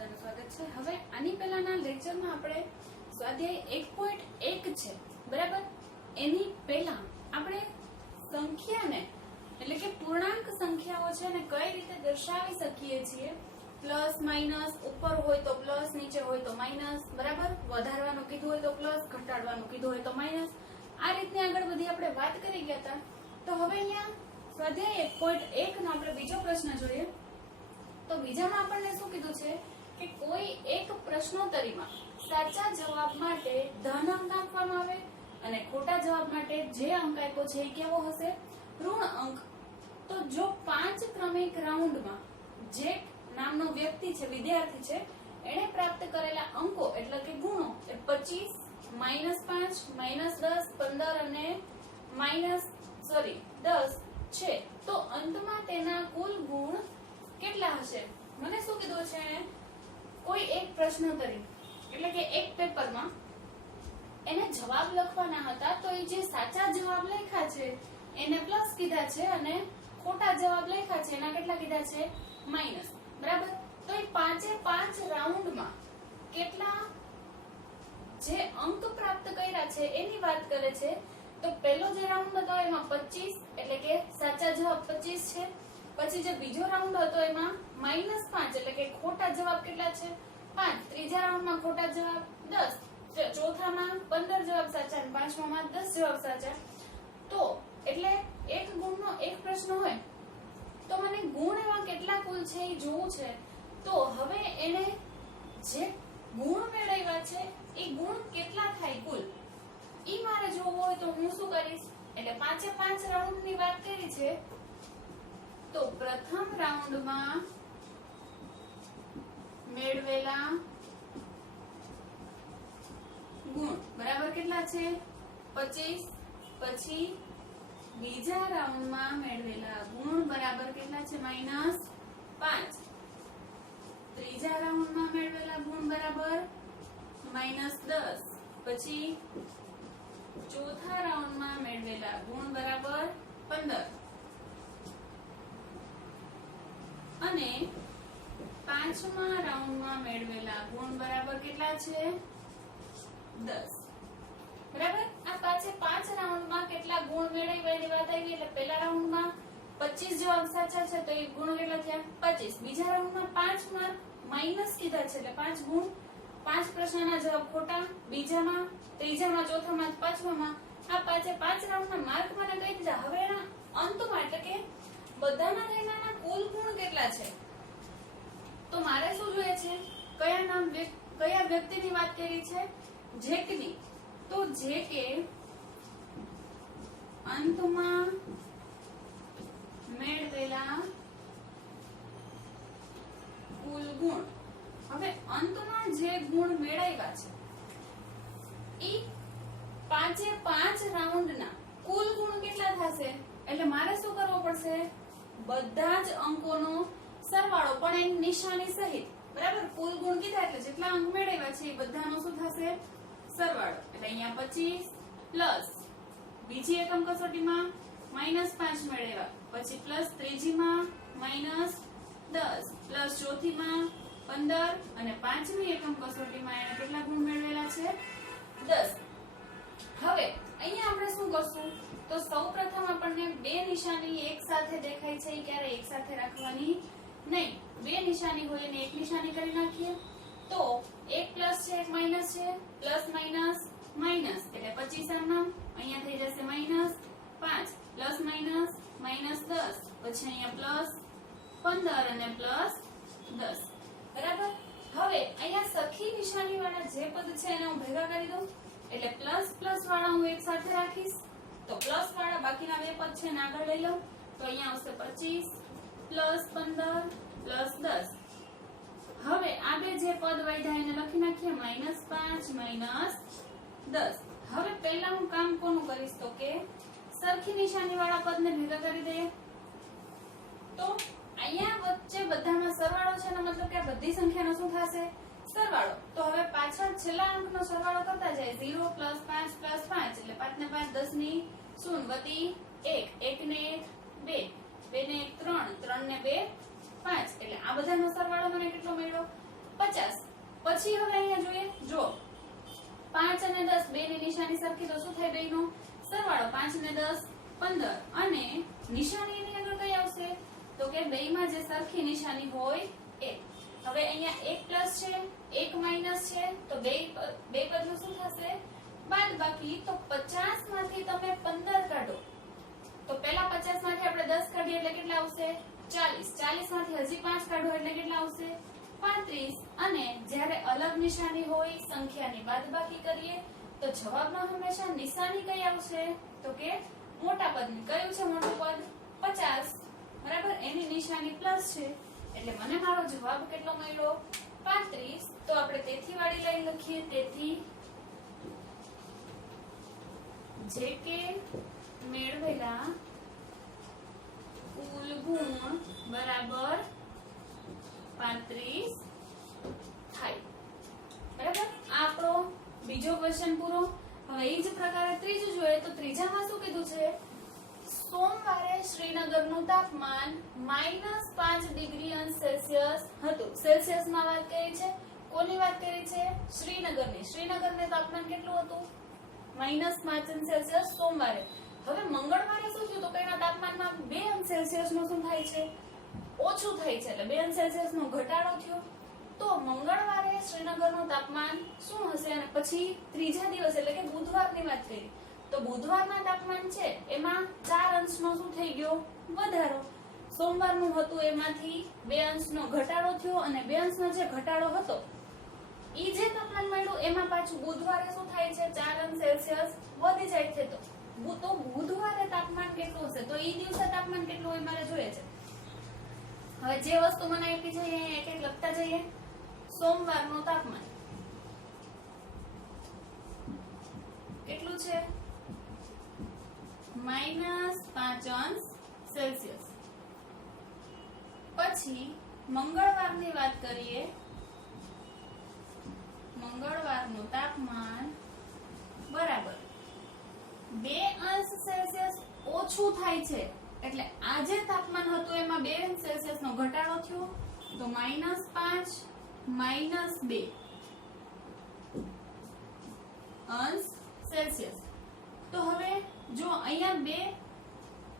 બધાનું સ્વાગત છે। હવે આની પહેલાના લેક્ચરમાં આપણે સ્વાધ્યાય 1.1 છે બરાબર। એની પહેલા આપણે સંખ્યાને એટલે કે પૂર્ણાંક સંખ્યાઓ છે ને કઈ રીતે દર્શાવી શકીએ છીએ। પ્લસ માઇનસ, ઉપર હોય તો પ્લસ, નીચે હોય તો માઇનસ, બરાબર। વધારવાનું કીધું હોય તો પ્લસ, ઘટાડવાનું કીધું હોય તો માઇનસ। આ રીતની આગળ બધી આપણે વાત કરી ગયા હતા। તો હવે અહીંયા સ્વાધ્યાય 1.1 નો આપણે બીજો પ્રશ્ન જોઈએ। તો બીજામાં આપણને શું કીધું છે કે કોઈ એક પ્રશ્નોત્તરીમાં સાચા જવાબ માટે ધન અંક આપવામાં આવે અને ખોટા જવાબ માટે જે અંક આપ્યો છે એ કેવો હશે? ઋણ અંક। તો જો 5 ક્રમિક રાઉન્ડમાં જે નામનો વ્યક્તિ છે, વિદ્યાર્થી છે, એણે પ્રાપ્ત કરેલા અંકો એટલે કે ગુણો એ 25, -5, -10, 15 અને -10 છે। તો અંતમાં તેના કુલ ગુણ કેટલા હશે? મને શું કીધું છે એને? કોઈ એક પ્રશ્નોત્તરી એટલે કે એક પેપરમાં એને જવાબ લખવાના હતા, તો એ જે સાચા જવાબ લખ્યા છે એને પ્લસ કીધા છે અને ખોટા જવાબ લખ્યા છે એના કેટલા કીધા છે? માઈનસ, બરાબર। તો એ 5 રાઉન્ડમાં કેટલા જે અંક પ્રાપ્ત કર્યા છે એની વાત કરે છે। તો પહેલો જે રાઉન્ડ હતો એમાં 25 એટલે કે સાચા જવાબ 25 છે। પછી જે બીજો રાઉન્ડ હતો એમાં -5 એટલે કે ખોટા જવાબ કેટલા છે? 5। ત્રીજા રાઉન્ડમાં ખોટા જવાબ 10, ચોથામાં 15 જવાબ સાચા અને પાંચમામાં 10 જવાબ સાચા। તો એટલે એક ગુણનો એક પ્રશ્ન હોય તો મને ગુણ એવા કેટલા કુલ છે એ જોવું છે। તો હવે એને જે ગુણ મેળવ્યા છે એ ગુણ કેટલા થાય કુલ ઈ મારે જોવું હોય તો હું શું કરીશ? એટલે 5 રાઉન્ડની વાત કરી છે। તો પ્રથમ રાઉન્ડમાં મેળવેલા ગુણ બરાબર કેટલા છે? 25। પછી બીજા રાઉન્ડમાં મેળવેલા ગુણ બરાબર કેટલા છે? -5। ત્રીજા રાઉન્ડમાં મેળવેલા ગુણ બરાબર -10। પછી ચોથા રાઉન્ડમાં મેળવેલા ગુણ બરાબર 15 અને પાંચમા રાઉન્ડમાં મેળવેલા ગુણ બરાબર કેટલા છે? 10, બરાબર। આ 5 રાઉન્ડમાં કેટલા ગુણ મેળવ્યા એની વાત આવી। એટલે પહેલા રાઉન્ડમાં 25 જવાબ સાચા છે તો એ ગુણ કેટલા થયા? 25। બીજા રાઉન્ડમાં 5 માર્ક માઈનસ કીધા છે એટલે 5 ગુણ, 5 પ્રશ્નના જવાબ ખોટા। બીજામાં, ત્રીજામાં, ચોથામાં, પાંચમામાં આ 5 રાઉન્ડના માર્ક મને કહી દીધા। હવે એના અંતમાં એટલે કે બધાના થઈને કુલ ગુણ કેટલા છે તો મારે શું જોઈએ છે? કયા વ્યક્તિની વાત કરી છે? જેકની। તો જે કે અંતમાં મેળવેલા કુલ ગુણ। હવે અંતમાં જે ગુણ મેળવ્યા છે ઈ 5 રાઉન્ડના કુલ ગુણ કેટલા થશે? એટલે મારે શું કરવો પડશે? બધા જ અંકોનો સરવાળો પણ એની નિશાની સહિત, બરાબર। કુલ ગુણ કીધા એટલે જેટલા અંક મેળવ્યા છે એ બધાનો શું થશે? સરવાળો। એટલે અહીંયા 25 પ્લસ બીજી એકમ કસોટીમાં -5 મેળવ્યા, પછી પ્લસ ત્રીજીમાં -10 પ્લસ ચોથીમાં 15 અને પાંચમી એકમ કસોટીમાં એને કેટલા ગુણ મેળવેલા છે? 10। હવે અહીંયા આપણે શું કરશું? તો સૌપ્રથમ આપણને બે નિશાની એક સાથે દેખાય છે એ ક્યારે એક સાથે રાખવાની નહીં। બે નિશાની હોય એને એક નિશાની કરી નાખીએ। તો એક પ્લસ છે એક માઈનસ છે, પ્લસ માઈનસ માઈનસ એટલે 25 આમ નામ, અહીંયા થઈ જશે -5 પ્લસ માઈનસ -10, પછી અહીંયા પ્લસ 15 અને પ્લસ 10, બરાબર। હવે અહીંયા સખી નિશાની વાળા જે પદ છે એને હું ભેગા કરી દઉં એટલે પ્લસ પ્લસ વાળા હું એક સાથે રાખીશ। તો પ્લસ વાળા બાકીના બે પદ છે એને આગળ લઈ લઉં તો અહીંયા આવશે 25 પ્લસ 15 પ્લસ 10। હવે આ બે જે પદ વધ્યા એને લખી નાખીએ -5 -10। હવે પહેલા હું કામ કોનું કરીશ તો કે સરખી નિશાની વાળા પદને ભેગા કરી દઈએ। તો અહીંયા વચ્ચે બધામાં સરવાળો છે એનો મતલબ કે આ બધી સંખ્યાનો શું થશે? સરવાળો। તો હવે પાછળ છેલ્લા અંકનો સરવાળો કરતા જાય 0 +5 +5 એટલે 5 ને 5 10 ની 0 વત્તી 1 1 ને 1 2 2 ને 1 3 3 ને 2 5 એટલે આ બધાનો સરવાળો મને કેટલો મળ્યો? 50. પછી હવે અહીંયા જોઈએ, જો 5 અને 10 બે ની નિશાની સરખી તો શું થાય બેયનો સરવાળો? 5 ને 10 15 અને નિશાની એની આગળ કઈ આવશે? તો કે બેયમાં જે સરખી નિશાની હોય એ. હવે અહીંયા 1 પ્લસ છે 1 માઈનસ છે તો બે બદલું શું થશે? બાદબાકી. તો 50 માંથી તમે 15 કાઢો તો પહેલા 50 માંથી આપણે 10 કાઢીએ એટલે કેટલા આવશે? 40. 40 માંથી હજી 5 કાઢો એટલે કેટલા આવશે? 35. અને જ્યારે અલગ નિશાની હોય સંખ્યાની બાદબાકી કરીએ તો જવાબમાં હંમેશા નિશાની કઈ આવશે? તો કે મોટા પદની. કયું છે મોટું પદ? 50. બરાબર, એની નિશાની પ્લસ છે એટલે મને મારો જવાબ કેટલો મળ્યો? 35. તો આપણે તેથી વાળી લાઈન લખીએ. તેથી જે કે મેળવેલા કુલ ગુણ બરાબર 35 થાય. બરાબર, આપણો બીજો ક્વેશ્ચન પૂરો. હવે એ જ પ્રકારે ત્રીજું જોઈએ તો ત્રીજામાં શું કીધું છે? સોમવારે શ્રીનગરનું તાપમાન -5 ડિગ્રી અંશ સેલ્સિયસ હતું. સેલ્સિયસમાં વાત કરી છે. કોની વાત કરી છે? શ્રીનગરની. શ્રીનગરનું તાપમાન કેટલું હતું? -5 અંશ સેલ્સિયસ સોમવારે. હવે મંગળવારે શું થયું? તો કઈના તાપમાનમાં 2 અંશ સેલ્સિયસનો શું થાય છે? ઓછું થાય છે. એટલે 2 અંશ સેલ્સિયસનો ઘટાડો થયો. તો મંગળવારે શ્રીનગરનું તાપમાન શું હશે? અને પછી ત્રીજા દિવસ એટલે કે બુધવારની વાત કરી તો બુધવારના તાપમાન છે એમાં 4 અંશનો શું થઈ ગયો? વધારો. સોમવારનું હતું એમાંથી 2 અંશનો ઘટાડો થયો અને 2 અંશનો જે ઘટાડો હતો ઈ જે તાપમાન મળ્યું એમાં પાછું બુધવારે શું થાય છે? 4 અંશ સેલ્સિયસ વધી જાય છે. તો બુધવારે તાપમાન કેટલું હશે? તો ઈ દિવસે તાપમાન કેટલું હોય મારે જોઈએ છે. હવે જે વસ્તુ મને આપી છે અહીંયા એક એક લખતા જઈએ. સોમવારનું તાપમાન કેટલું છે? -5 અંશ સેલ્સિયસ. પછી મંગળવારની વાત કરીએ. મંગળવારનું તાપમાન બરાબર 2 અંશ સેલ્સિયસ ઓછું થાય છે એટલે આ જે તાપમાન હતું એમાં 2 અંશ સેલ્સિયસનો ઘટાડો થયો તો -5 -2 અંશ સેલ્સિયસ. તો હવે જો અહીંયા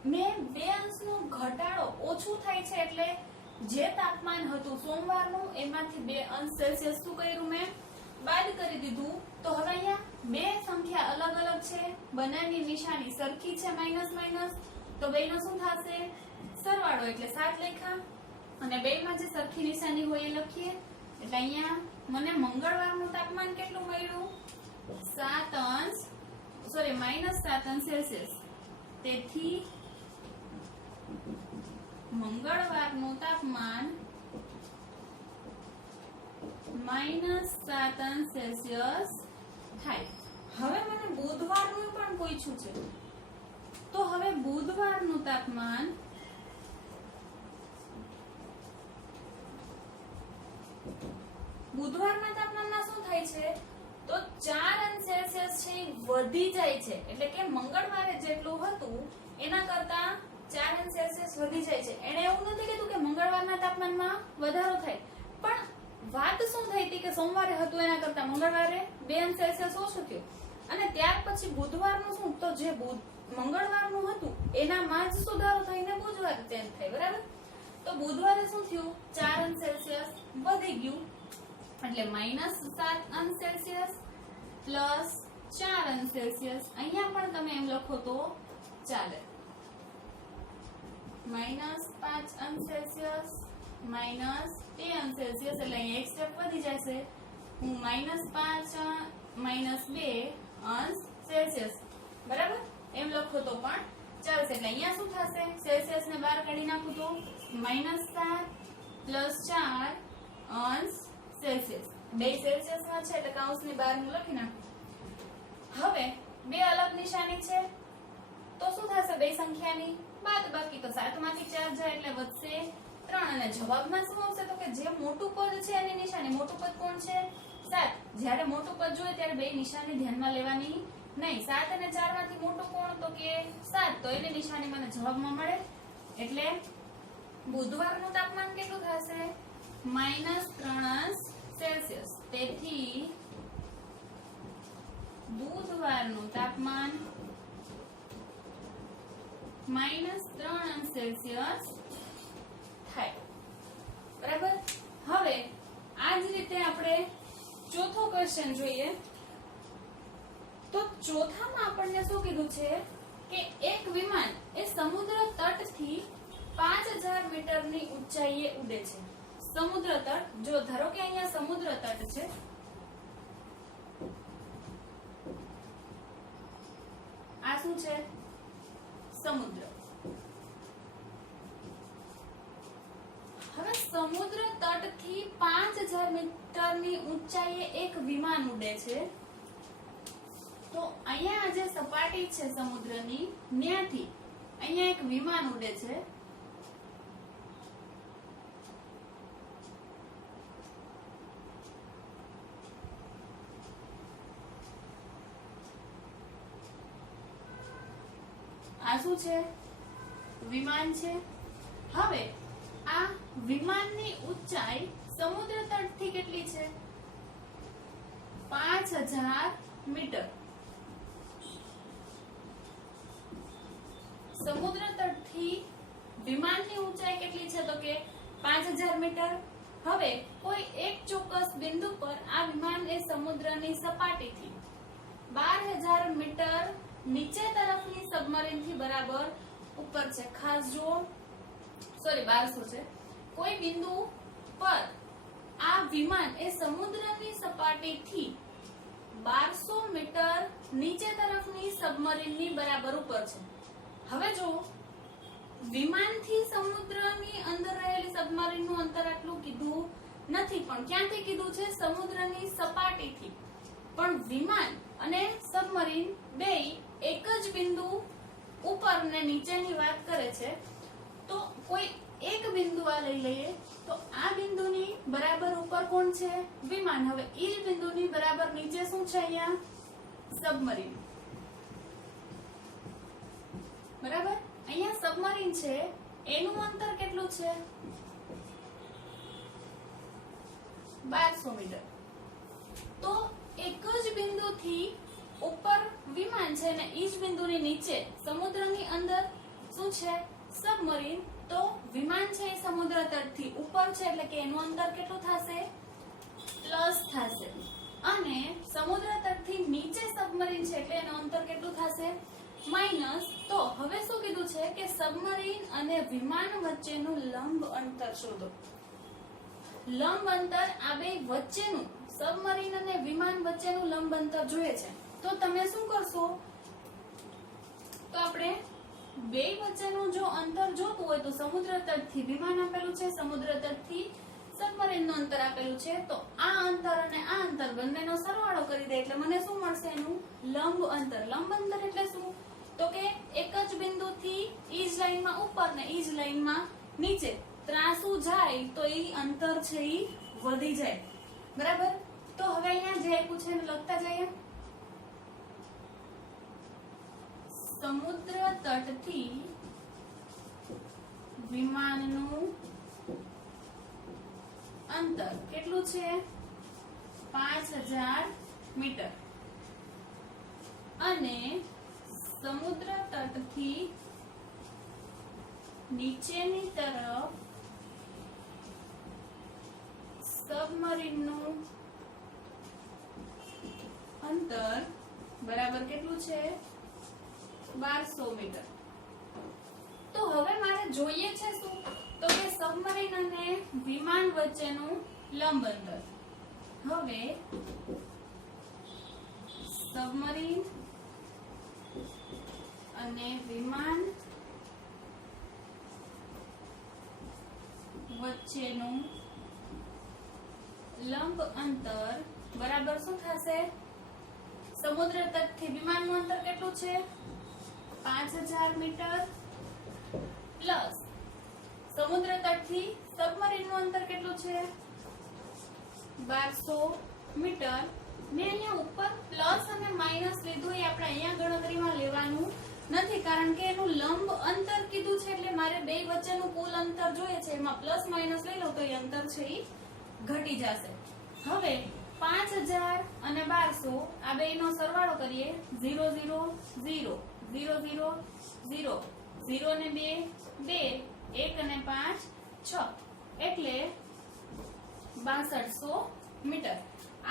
મેં 2 અંશનો ઘટાડો ઓછું થાય છે એટલે જે તાપમાન હતું સોમવારનું એમાંથી 2 અંશ સેલ્સિયસ શું કર્યું? મેં બાદ કરી દીધું. તો હવે અહીંયા બે સંખ્યા અલગ અલગ છે, બંનેની નિશાની સરખી છે માઈનસ માઈનસ, તો બેયનો શું થશે? સરવાળો. એટલે 7 લખ્યા અને બેયમાં જે સરખી નિશાની હોય એ લખીએ. એટલે અહીંયા મને મંગળવારનું તાપમાન કેટલું મળ્યું? -7 અંશ સેલ્સિયસ. તેથી મંગળવારનું તાપમાન -7 અંશ સેલ્સિયસ થાય. હવે મને બુધવારનું પણ પૂછ્યું છે તો હવે બુધવારનું તાપમાન બુધવારના તાપમાનમાં શું થાય છે? તો 4 અંશ સેલ્સિયસ છે વધી જાય છે. એટલે કે મંગળવારે જેટલું હતું એના કરતા 4 અંશ સેલ્સિયસ વધી જાય છે. એને એવું નથી કીધું કે મંગળવારના તાપમાનમાં વધારો થાય, પણ વાત શું થઈ હતી કે સોમવારે હતું એના કરતા મંગળવારે 2 અંશ સેલ્સિયસ ઓછું થયું અને ત્યાર પછી બુધવારનું શું? તો જે મંગળવારનું હતું એનામાં જ સુધારો થઈને બુધવારે ચેન્જ થાય. બરાબર, તો બુધવારે શું થયું? 4 અંશ સેલ્સિયસ વધી ગયું એટલે -7 અંશ સેલ્સિયસ પ્લસ 4 અંશ સેલ્સિયસ. અહીંયા પણ તમે એમ લખો તો ચાલે. -5 અંશ સેલ્સિયસ -2 અંશ સેલ્સિયસ એટલે અહીંયા એક સ્ટેપ વધી જશે. હું -5 -2 અંશ સેલ્સિયસ બરાબર એમ લખો તો પણ ચાલશે. એટલે અહીંયા શું થશે? સેલ્સિયસ ને બહાર કાઢી નાખું તો -7 પ્લસ 4 અંશ સેલ્સિયસ. બે સેલ્સિયસ માં છે એટલે કૌંસની બહાર હું લખી નાખું. હવે બે અલગ નિશાની છે તો શું થશે? બે સંખ્યાની બાદબાકી. તો 7 માંથી 4 જાય એટલે વધશે 3 અને જવાબમાં શું આવશે? તો કે જે મોટું પદ છે એની નિશાની. મોટું પદ કોણ છે? 7. જ્યારે મોટું પદ જોઈએ ત્યારે બે નિશાની ધ્યાનમાં લેવાની નહીં. 7 અને 4 માંથી મોટું કોણ? તો કે 7. તો એની નિશાની મને જવાબમાં મળે. એટલે બુધવારનું તાપમાન કેટલું થશે? -3 અંશ સેલ્સિયસ. તેથી બુધવારનું તાપમાન -3 સેલ્સિયસ થાય. બરાબર. હવે આ જ રીતે આપણે ચોથો ક્વેશ્ચન જોઈએ. તો ચોથામાં આપણને શું કીધું છે કે એક વિમાન એ સમુદ્ર તટથી 5000 મીટરની ઊંચાઈએ ઉડે છે. સમુદ્ર તટ, જો ધારો કે અહીંયા સમુદ્ર તટ છે, આ શું છે? સમુદ્ર. હવે સમુદ્ર તટથી 5000 મીટરની ઊંચાઈએ એક વિમાન ઉડે છે. તો અહીંયા જે સપાટી છે સમુદ્રની, ત્યાંથી અહીંયા એક વિમાન ઉડે છે. આ શું છે? વિમાન છે. હવે આ વિમાનની ઊંચાઈ સમુદ્ર તટથી કેટલી છે? 5000 મીટર. સમુદ્ર તટથી વિમાનની ઊંચાઈ કેટલી છે? તો કે 5000 મીટર. હવે કોઈ એક ચોક્કસ બિંદુ પર આ વિમાન એ સમુદ્રની સપાટીથી 12000 મીટર નીચે તરફની સબમરીનથી બરાબર ઉપર છે. ખાસ જુઓ, સોરી 1200 છે. કોઈ બિંદુ પર આ વિમાન એ સમુદ્રની સપાટીથી 1200 મીટર નીચે તરફની સબમરીનની બરાબર ઉપર છે. હવે જો વિમાનથી સમુદ્રની અંદર રહેલી સબમરીનનું અંતર આટલું કીધું નથી, પણ ક્યાંથી કીધું છે? સમુદ્રની સપાટીથી. પણ વિમાન અને સબમરીન બે એક જ બિંદુ ઉપર ને નીચેની વાત કરે છે. તો કોઈ એક બિંદુ આ લઈ લઈએ. તો આ બિંદુની બરાબર ઉપર કોણ છે? વિમાન. હવે એ જ બિંદુની બરાબર નીચે શું છે? અહીંયા સબમરીન. બરાબર. અહીંયા સબમરીન છે, એનું અંતર કેટલું છે? 1200 મીટર. તો એક જ બિંદુથી ઉપર વિમાન છે અને ઈ જ બિંદુની નીચે સમુદ્રની અંદર શું છે? સબમરીન. તો વિમાન છે એ સમુદ્ર તટથી ઉપર છે, એટલે કે એનું અંતર કેટલું થશે? પ્લસ થશે. અને સમુદ્ર તટથી નીચે સબમરીન છે, એટલે એનું અંતર કેટલું થશે? માઈનસ. તો હવે શું કીધું છે કે સબમરીન અને વિમાન વચ્ચેનું લંબ અંતર શોધો. લંબ અંતર આ બે વચ્ચેનું, સબમરીન અને વિમાન વચ્ચેનું લંબ અંતર જોઈએ છે. તો તમે શું કરશો? તો આપણે બે વચ્ચેનું જો અંતર જોતું હોય તો સમુદ્ર તટથી વિમાન આપેલું છે, સમુદ્ર તટથી સબમરીનનું અંતર આપેલું છે. તો આ અંતર અને આ અંતર બંનેનો સરવાળો કરી દે એટલે મને શું મળશે? એનું લંબ અંતર. લંબ અંતર એટલે શું? તો કે એક જ બિંદુથી ઈ જ લાઈનમાં ઉપર ને ઈ જ લાઈનમાં નીચે ત્રાસુ જાય તો એ અંતર છે એ વધી જાય. બરાબર. તો હવે અહીંયા જે આપ્યું છે એને લખતા જઈએ. સમુદ્ર તટથી વિમાનનું અંતર કેટલું છે? 5000 મીટર. અને સમુદ્ર તટથી નીચેની તરફ સબમરીનનું અંતર બરાબર કેટલું છે? 1200 મીટર. તો હવે મારે જોઈએ છે શું? તો કે સબમરીન અને વિમાન વચ્ચેનું લંબ અંતર. હવે સબમરીન અને વિમાન વચ્ચેનું લંબ અંતર બરાબર શું થશે? સમુદ્ર તટથી વિમાનનું અંતર કેટલું છે? 5000 મીટર પ્લસ સમુદ્ર તટથી સબમરીનનું અંતર કેટલું છે? 1200 મીટર. મેં અહીંયા ઉપર પ્લસ અને માઇનસ લીધું, એ આપણે અહીંયા ગણતરીમાં લેવાનું નથી, કારણ કે એનું લંબ અંતર કીધું છે એટલે મારે બે વચ્ચેનું કુલ અંતર જોઈએ છે. એમાં પ્લસ માઇનસ લઈ લો તો એ અંતર છે એ ઘટી જશે. હવે 5000 અને 1200 આ બેયનો સરવાળો કરીએ 0 0 0 0 0 0 0 ને 2 2 1 અને 5 6 એટલે 6200 મીટર.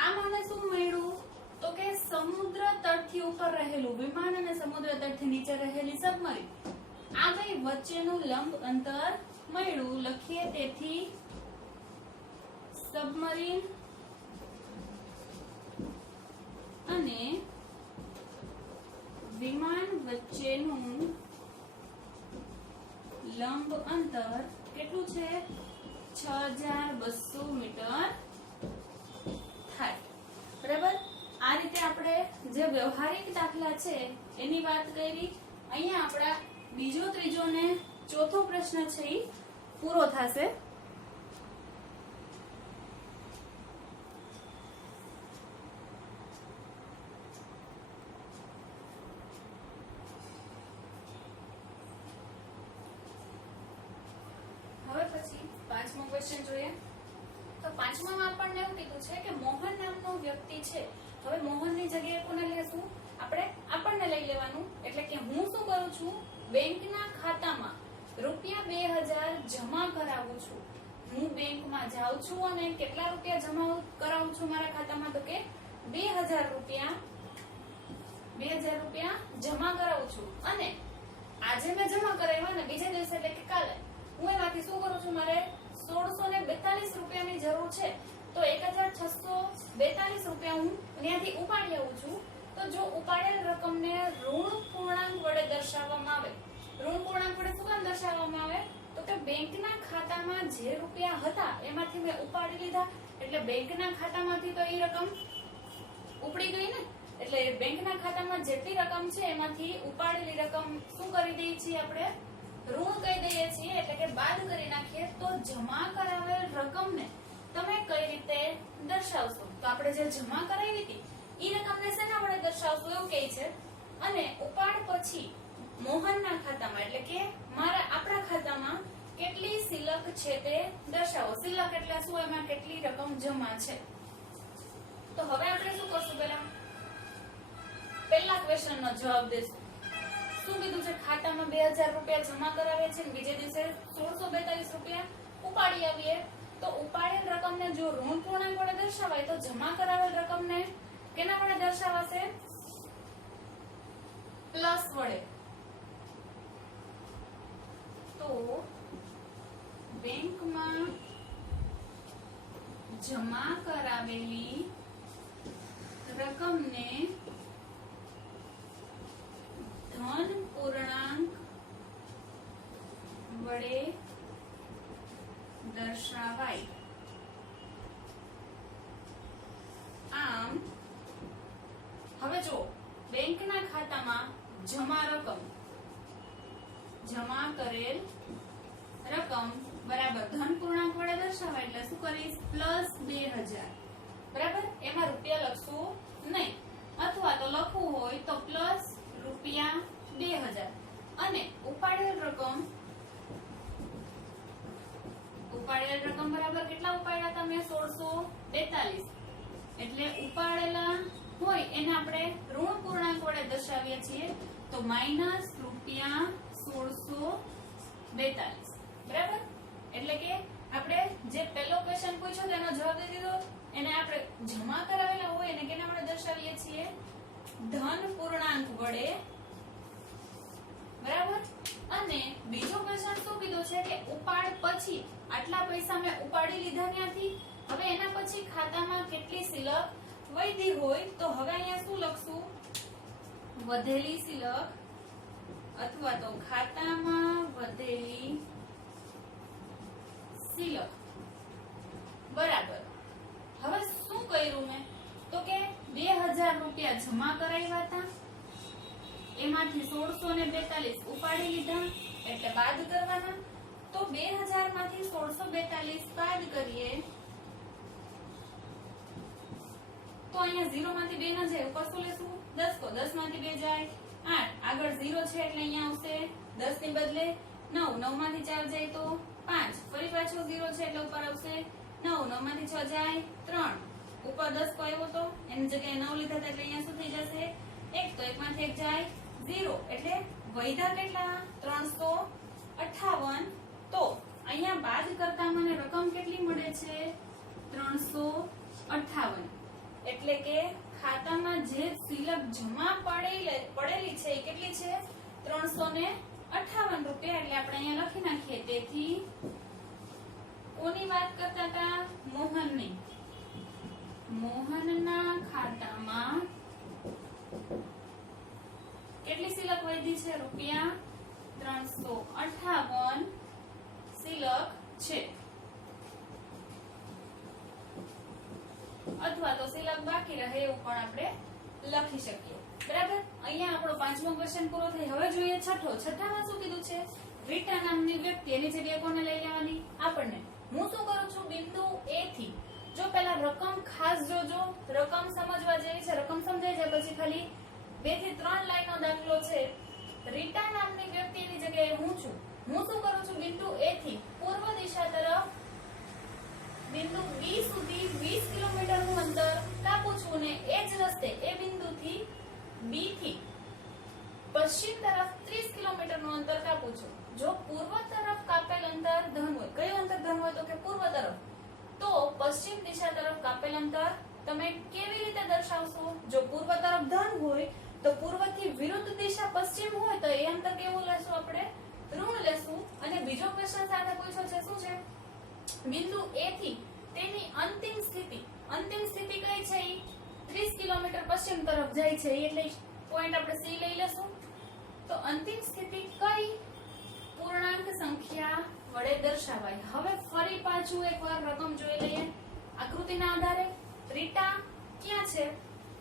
આ મને શું મળ્યું તો કે સમુદ્ર તટથી ઉપર રહેલું વિમાન અને સમુદ્ર તટથી નીચે રહેલી સબમરીન આ બે વચ્ચેનું લંબ અંતર મળ્યું. લખીએ તેથી સબમરીન અને વિમાન વચ્ચેનું લંબ અંતર કેટલું છે 6200 મીટર થાય. બરાબર. આ રીતે આપણે જે વ્યવહારિક દાખલા છે એની વાત કરી. અહીંયા આપણા બીજો ત્રીજો ને ચોથો પ્રશ્ન છે એ પૂરો થશે. હવે પછી પાંચમો ક્વેશ્ચન જોઈએ. તો પાંચમામાં આપણને એવું કીધું છે કે મોહન નામનો વ્યક્તિ છે. હવે મોહનની જગ્યાએ કોને લેશું? આપણે આપણને લઈ લેવાનું. એટલે કે હું શું કરું છું? બેંકના ખાતામાં રૂપિયા 2000 જમા કરાવું છું. હું બેંકમાં જાઉં છું અને કેટલા રૂપિયા જમા કરાવું છું મારા ખાતામાં? તો કે 2000 રૂપિયા જમા કરાવું છું. અને આજે મેં જમા કરાવ્યા ને બીજા દિવસે એટલે કે કાલે હું એમાંથી શું કરું છું? મારે 1642 રૂપિયાની જરૂર છે. તો 1642 રૂપિયા હું ત્યાંથી ઉપાડી આવું છું. તો જો ઉપાડેલ રકમને ઋણ પૂર્ણાંક વડે દર્શાવવામાં આવે. ઋણ પૂર્ણાંક વડે શું કામ દર્શાવવામાં આવે? તો કે બેંકના ખાતામાં જે રૂપિયા હતા એમાંથી મેં ઉપાડી લીધા એટલે બેંકના ખાતામાંથી તો એ રકમ ઉપડી ગઈ ને. એટલે બેંકના ખાતામાં જેટલી રકમ છે એમાંથી ઉપાડેલી રકમ શું કરી દઈએ છીએ આપણે? ઋણ કહી દઈએ છીએ. એટલે કે બાદ કરી નાખીએ. તો જમા કરાવેલ રકમને તમે કઈ રીતે દર્શાવશો? તો આપણે જે જમા કરાવી હતી ઈ રકમને શેના વડે દર્શાવશો એવું કહે છે. અને ઉપાડ પછી મોહનના ખાતામાં એટલે કે આપણા ખાતામાં કેટલી સિલક છે તે દર્શાવો. સિલક એટલે શું? એમાં કેટલી રકમ જમા છે. તો હવે આપણે શું કરશું? પહેલા ક્વેશ્ચનનો જવાબ દેશું. શું કીધું છે? ખાતામાં 2000 રૂપિયા જમા કરાવે છે ને બીજે દિવસે 1642 રૂપિયા ઉપાડી આવીએ. તો ઉપાડેલ રકમને જો ઋણ પૂર્ણાંક વડે દર્શાવાય તો જમા કરાવેલ રકમને કેના વડે દર્શાવાશે? પ્લસ વડે. તો બેંકમાં જમા કરાવેલી રકમને ધન પૂર્ણાંક વડે દર્શાવાય. આમ હવે જો બેંકના ખાતામાં જમા કરેલ રકમ બરાબર ધન પૂર્ણાંક વડે દર્શાવાય એટલે શું કરીશ? પ્લસ 2000. બરાબર. એમાં રૂપિયા લખશું નહીં, અથવા તો લખવું હોય તો પ્લસ રૂપિયા 2000. અને ઉપાડેલ રકમ બરાબર કેટલા ઉપાડ્યા હતા મેં? 1642. એટલે ઉપાડેલા હોય એને આપણે ઋણ પૂર્ણાંક વડે દર્શાવીએ છીએ. તો માઈનસ રૂપિયા 1642. બરાબર. એટલે કે આપણે જે પહેલો ક્વેશ્ચન પૂછ્યો તેનો જવાબ દઈ દીધો. એને આપણે જમા કરાવેલા હોય એને કેના વડે દર્શાવીએ છીએ? ધન પૂર્ણાંક વડે. બરાબર. અને બીજો ક્વેશ્ચન શું કીધો છે કે ઉપાડ પછી આટલા પૈસા મેં ઉપાડી લીધા ત્યાંથી. હવે એના પછી ખાતામાં કેટલી સિલક વધી હોય તો હવે અહીંયા શું લખશું? વધેલી સિલક અથવા તો ખાતામાં વધેલી સિલક. બરાબર. હવે શું કર્યું મેં? તો કે 2000 રૂપિયા જમા કરાવ્યા હતા એમાંથી 1642 ઉપાડી લીધા એટલે બાદ કરવાના. તો 2000 માંથી 1642 બાદ કરીએ તો અહીંયા 0 માંથી 2 ન જાય. ઉપર શું લેશું? 10 કો 10 માંથી 2 જાય 8. આગળ 0 છે એટલે અહીંયા આવશે 10 ની બદલે 9. 9 માંથી 4 જાય તો 5. ફરી પાછો 0 છે એટલે ઉપર આવશે 9. 9 માંથી 6 જાય 3. ઉપર 10 કો આવ્યો તો એની જગ્યાએ 9 લીધા હતા એટલે અહીંયા શું થઈ જશે 1 તો 1 માંથી 1 જાય 0 એટલે વૈધા કેટલા 358 તો અહીંયા બાદ કરતા મને રકમ કેટલી મળે છે 358 એટલે કે ખાતામાં જે સિલક જમા પડેલી છે એ કેટલી છે 358 રૂપિયા એટલે આપણે અહીંયા લખી નાખીએ તેથી કોની વાત કરતા હતા મોહનની મોહનના ખાતામાં કેટલી સિલક વધી છે રૂપિયા 358 સિલક છે અથવા તો સિલક બાકી રહે એવું પણ આપણે લખી શકીએ બરાબર અહીંયા આપણો પાંચમો ક્વેશ્ચન પૂરો થઈ હવે જોઈએ છઠ્ઠામાં શું કીધું છે રીટા નામની વ્યક્તિ એની જગ્યાએ કોને લઈ લેવાની આપણને હું શું કરું છું બિંદુ A થી જો પહેલા રકમ ખાસ જોજો રકમ સમજવા જેવી છે રકમ સમજાઈ જાય પછી ખાલી 2 થી 3 લાઈનનો દાખલો છે રીટા નામની વ્યક્તિની જગ્યાએ હું છું હું શું કરું છું બિંદુ A થી પૂર્વ દિશા તરફ બિંદુ B સુધી 20 કિલોમીટરનું અંતર કાપું છું ને એ જ રસ્તે એ બિંદુથી B થી પશ્ચિમ તરફ 30 કિલોમીટરનું અંતર કાપું છું જો પૂર્વ તરફ કાપેલ અંતર ધન હોય કયું અંતર ધન હોય તો કે પૂર્વ તરફ તો પશ્ચિમ દિશા તરફ કાપેલ અંતર તમે કેવી રીતે દર્શાવશો જો પૂર્વ તરફ ધન હોય તો પૂર્વથી વિરુદ્ધ દિશા પશ્ચિમ હોય તો એ અંતર કેવું લેશું આપણે ઋણ લેશું અને બીજો ક્વેશ્ચન સાથે પૂછ્યો છે શું છે બિંદુ A થી તેની અંતિમ સ્થિતિ કઈ છે 30 કિલોમીટર પશ્ચિમ તરફ જાય છે એટલે પોઈન્ટ આપણે C લઈ લેશું તો અંતિમ સ્થિતિ કઈ પૂર્ણાંક સંખ્યા વડે દર્શાવાય હવે ફરી પાછું એકવાર રકમ જોઈ લઈએ આકૃતિના આધારે રીટા ક્યાં છે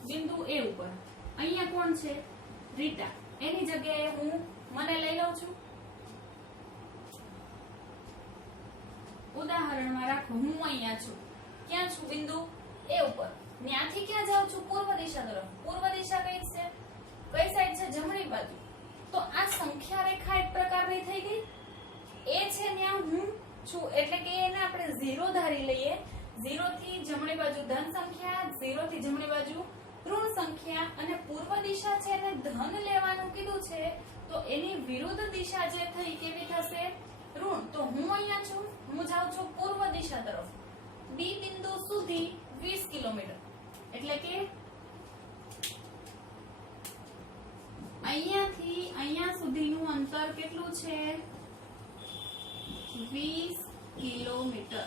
બિંદુ A ઉપર અહીંયા કોણ છે રીટા એની જગ્યાએ હું મને લઈ લઉં છું ઉદાહરણમાં રાખો હું અહીંયા છું ક્યાં છું બિંદુ A ઉપર ત્યાંથી ક્યાં જાઉં છું પૂર્વ દિશા તરફ પૂર્વ દિશા કઈ છે કઈ સાઈડ છે જમણી બાજુ તો આ સંખ્યા રેખા એક પ્રકારની થઈ ગઈ એ છે ત્યાં હું છું એટલે કે એને આપણે 0 ધારી લઈએ 0 થી જમણી બાજુ ધન સંખ્યા 0 થી જમણી બાજુ ઋણ સંખ્યા અને પૂર્વ દિશા છે એને ધન લેવાનું કીધું છે તો એની વિરુદ્ધ દિશા જે થઈ કેવી થશે ઋણ તો હું અહીંયા છું હું જાઉં છું પૂર્વ દિશા તરફ B બિંદુ સુધી 20 કિલોમીટર એટલે કે અહીંયાથી અહીંયા સુધીનું અંતર કેટલું છે 20 કિલોમીટર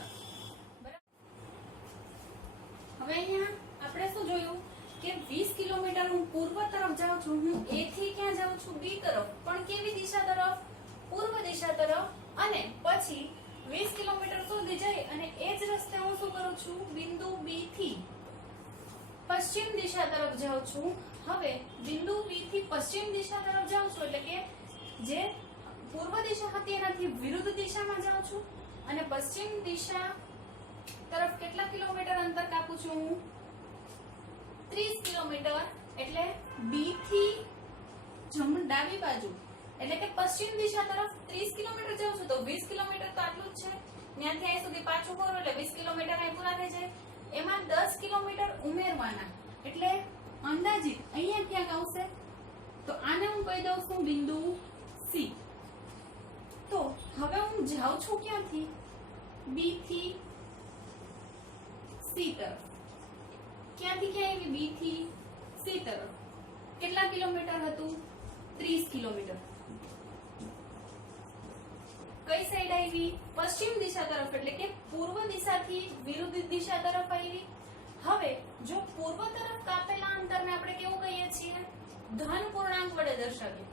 હવે અહીંયા આપણે શું જોયું કે 20 કિલોમીટર હું પૂર્વ તરફ જાઉં છું હું A થી ક્યાં જાઉં છું B તરફ પણ કેવી દિશા તરફ પૂર્વ દિશા તરફ અને પછી 20 કિલોમીટર સુધી જઈ અને એ જ રસ્તે હું શું કરું છું બિંદુ B થી પશ્ચિમ દિશા તરફ જાઉં છું હવે બિંદુ B થી પશ્ચિમ દિશા તરફ જાઉં છું એટલે કે જે પૂર્વ દિશા હતી એનાથી વિરુદ્ધ દિશામાં જાઉં છું અને પશ્ચિમ દિશા તરફ કેટલા કિલોમીટર અંતર કાપું છું હું 30 કિલોમીટર એટલે B થી ડાબી બાજુ એટલે કે પશ્ચિમ દિશા તરફ 30 કિલોમીટર જાઉં છું તો 20 કિલોમીટર તો આટલું જ છે ત્યાંથી અહીં સુધી પાછું ફરો એટલે 20 કિલોમીટર અહીં પૂરા થઈ જાય એમાં 10 કિલોમીટર ઉમેરવાના એટલે અંદાજિત અહીંયા ક્યાંક આવશે તો આને હું કહી દઉં છું બિંદુ C તો હવે હું જાઉં છું ક્યાંથી B થી C તરફ ક્યાંથી ક્યાં આવી B થી C તરફ કેટલા કિલોમીટર હતું 30 કિલોમીટર કઈ સાઈડ આવી પશ્ચિમ દિશા તરફ એટલે કે પૂર્વ દિશાથી વિરુદ્ધ દિશા તરફ આવી હવે જો પૂર્વ તરફ કાપેલા અંતરને આપણે કેવું કહીએ છીએ ધન પૂર્ણાંક વડે દર્શાવીએ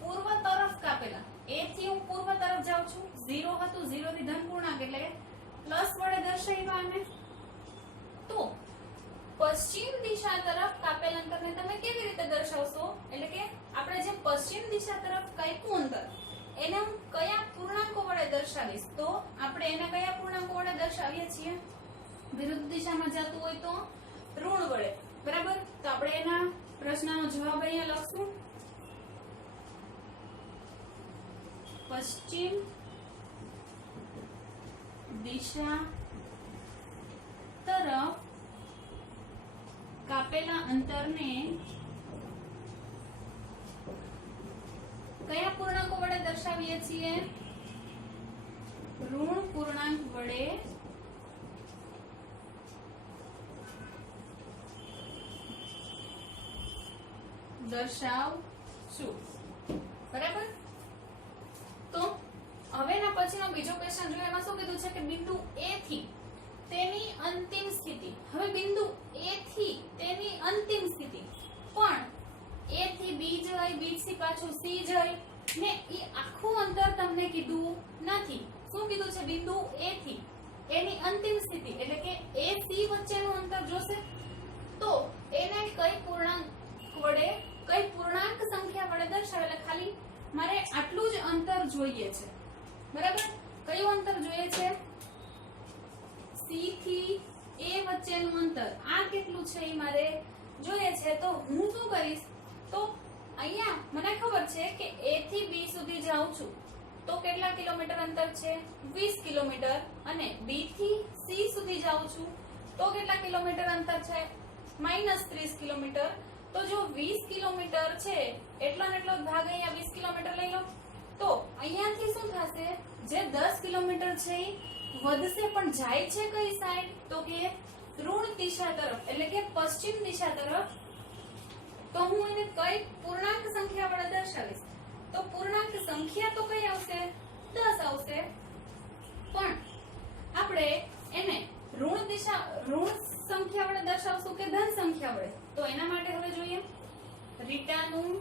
પૂર્વ તરફ કાપેલા A થી હું પૂર્વ તરફ જાઉં છું 0 હતું 0 થી ધન પૂર્ણાંક એટલે પ્લસ વડે દર્શાવ્યા અને તો પશ્ચિમ દિશા તરફ કાપેલ અંતરને તમે કેવી રીતે દર્શાવશો એટલે કે આપણે જે પશ્ચિમ દિશા તરફ કાપ્યું અંતર એને હું કયા પૂર્ણાંકો વડે દર્શાવીશ તો આપણે એને કયા પૂર્ણાંકો વડે દર્શાવીએ છીએ વિરુદ્ધ દિશામાં જતું હોય તો ઋણ વડે બરાબર તો આપણે એના પ્રશ્નનો જવાબ અહીંયા લખશું પશ્ચિમ દિશા તરફ આપેલા અંતરને કયા પૂર્ણાંકો વડે દર્શાવીએ છીએ? ઋણ પૂર્ણાંક વડે દર્શાવશું. બરાબર? તો હવેના પછીનો બીજો ક્વેશ્ચન જોઈએ. એમાં શું કીધું છે કે બિંદુ A થી તેની અંતિમ સ્થિતિ. હવે બિંદુ A થી તેની અંતિમ સ્થિતિ, પણ A થી B જાય, B થી પાછું C જાય ને એ આખું અંતર તમને કીધું નથી. શું કીધું છે? બિંદુ A થી એની અંતિમ સ્થિતિ એટલે કે A C વચ્ચેનું અંતર જોશે. તો એને કઈ પૂર્ણાંક વડે, કઈ પૂર્ણાંક સંખ્યા વડે દર્શાવે? એટલે ખાલી મારે આટલું જ અંતર જોઈએ છે. બરાબર? કયું અંતર જોઈએ છે? C થી A વચ્ચેનું અંતર. આ કેટલું છે એ મારે જોઈએ છે. તો હું શું કરીશ? તો અહીંયા મને ખબર છે કે A થી B સુધી જાઉં છું તો કેટલા કિલોમીટર અંતર છે? 20 કિલોમીટર. અને B થી C સુધી જાઉં છું તો કેટલા કિલોમીટર અંતર છે? -30 કિલોમીટર. તો જો 20 કિલોમીટર છે એટલો ને એટલો ભાગ અહીંયા 20 કિલોમીટર લઈ લો. તો અહીંયાથી શું થશે? જે 10 કિલોમીટર છે એ વધશે, પણ જાય છે કઈ સાઈડ? તો કે ઋણ દિશા તરફ, એટલે કે પશ્ચિમ દિશા તરફ. તો હું એને કઈ પૂર્ણાંક સંખ્યા વડે દર્શાવીશ? તો પૂર્ણાંક સંખ્યા તો કઈ આવશે? 10 આવશે. પણ આપણે એને ઋણ દિશા, ઋણ સંખ્યા વડે દર્શાવશું કે ધન સંખ્યા વડે? તો એના માટે હવે જોઈએ રીટાનું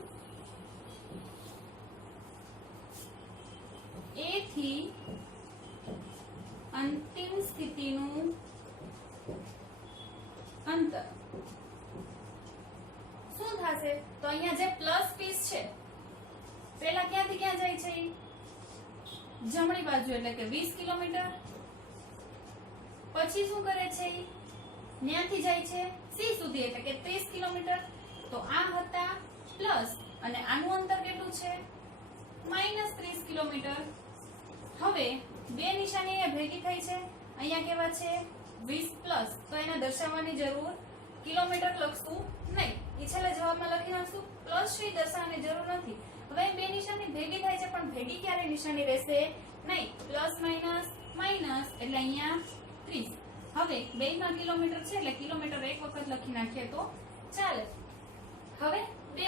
A થી અંતિમ સ્થિતિનું અંતર શું થશે? તો અહીંયા જે પ્લસ પીસ છે પેલા ક્યાંથી ક્યાં જાય છે? જમણી બાજુ એટલે કે 20 કિલોમીટર. પછી શું કરે છે? ત્યાંથી જાય છે C સુધી એટલે કે 30 કિલોમીટર. તો આ હતા પ્લસ અને આનું અંતર કેટલું છે? -30 કિલોમીટર. હવે બે નિશાની અહીંયા ભેગી થઈ છે. અહીંયા કેવા છે? 20 પ્લસ. તો એને દર્શાવવાની જરૂર કિલોમીટર લખશું નહીં. એ છેલ્લે જવાબમાં લખી નાખશું. પ્લસ થી દર્શાવવાની જરૂર નથી. હવે બે નિશાની ભેગી થાય છે, પણ ભેગી ક્યારે નિશાની રહેશે? નહીં. પ્લસ માઇનસ માઇનસ એટલે અહીંયા 30. હવે બેમાં કિલોમીટર છે એટલે કિલોમીટર એક વખત લખી નાખીએ તો ચાલે. હવે બે